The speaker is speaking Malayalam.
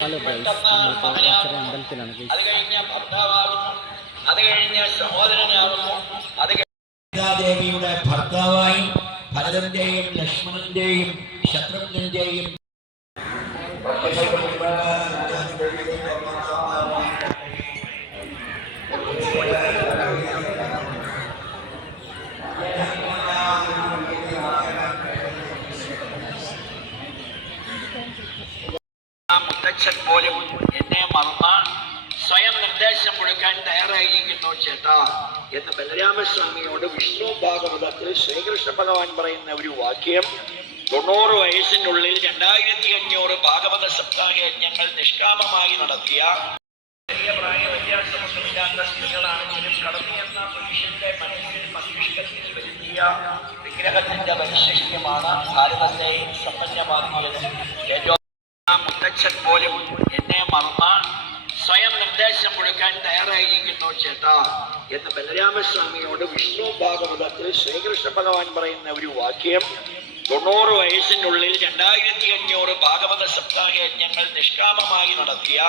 ഹലോ ഗൈസ്, നമ്മളിപ്പോൾ അച്ചറ അമ്പലത്തിലാണ് ഗൈസ്. അത് കഴിഞ്ഞ ഭർത്താവാകുന്നു, അത് കഴിഞ്ഞ സഹോദരനാകുന്നു, അത് ദേവിയുടെ ഭർത്താവായി ഭരതന്റെയും ലക്ഷ്മണന്റെയും ശത്രുഘ്നന്റെയും മുത്തച്ഛൻ പോലും എന്നെ മറന്ന സ്വയം നിർദ്ദേശം കൊടുക്കാൻ തയ്യാറായിരിക്കുന്നു ചേട്ടാ എന്ന് ബലരാമസ്വാമിയോട് വിഷ്ണു ഭാഗവതത്തിൽ ശ്രീകൃഷ്ണ ഭഗവാൻ പറയുന്ന ഒരു വാക്യം. 90 വയസ്സിനുള്ളിൽ 2500 ഭാഗവത സപ്താഹ യജ്ഞങ്ങൾ നിഷ്കാമമായി നടത്തിയ ചെറിയ പ്രായ വ്യത്യാസമൊന്നുമില്ലാത്ത സ്ത്രീകളാണെങ്കിലും കടന്നു എന്ന പുരുഷന്റെ മനസ്സിൽ മസ്തിഷ്കത്തിൽ വരുത്തിയ വിഗ്രഹത്തിന്റെ വൈശിഷ്ട്യമാണ് ഭാരതത്തെ സമ്പന്നമാക്കിയത്. ഏറ്റവും മുത്തച്ഛൻ പോലും എന്നെ മറന്ന സ്വയം നിർദ്ദേശം കൊടുക്കാൻ തയ്യാറായിരിക്കുന്നു ചേട്ടാ എന്ന് ബലരാമസ്വാമിയോട് വിഷ്ണു ഭാഗവതത്തിൽ ശ്രീകൃഷ്ണ ഭഗവാൻ പറയുന്ന ഒരു വാക്യം. 90 വയസ്സിനുള്ളിൽ 2500 ഭാഗവത സപ്താഹ യജ്ഞങ്ങൾ നിഷ്കാമമായി നടത്തിയ